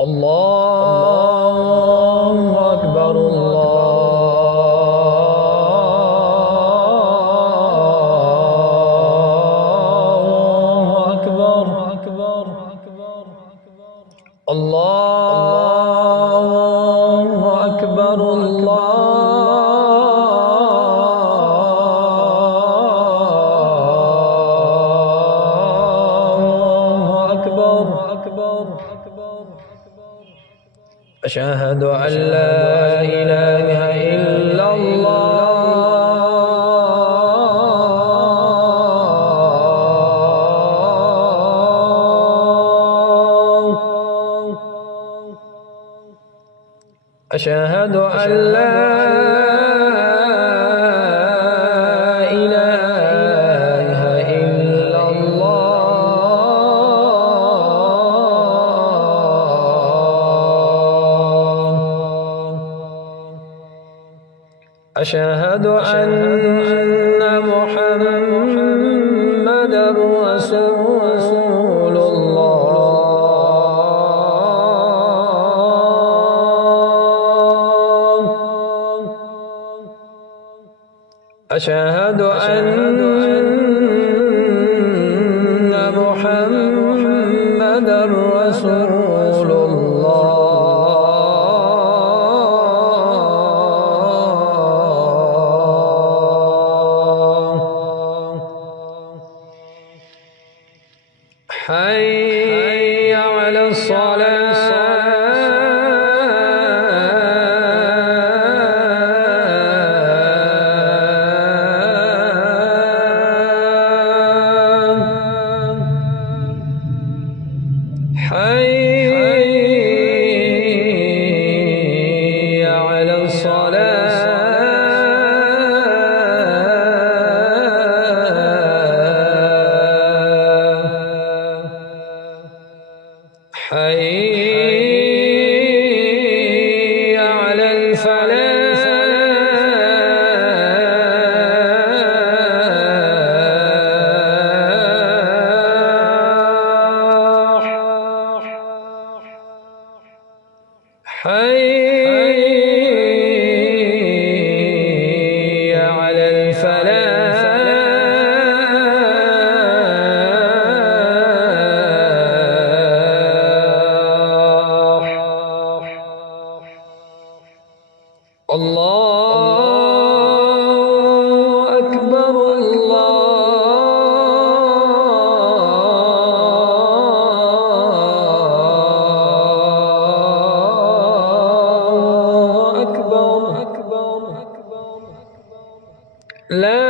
الله أكبر. الله أكبر. الله أكبر. الله أكبر. أشهد أن لا إله إلا الله. أشهد أن لا إله إلا الله. أشهد أن محمدًا رسول الله. أشهد أن محمدًا رسول الله. حي على الصلاة. حي على الصلاة. حي على الفلاح. حي على الفلاح. الله أكبر. الله أكبر. لا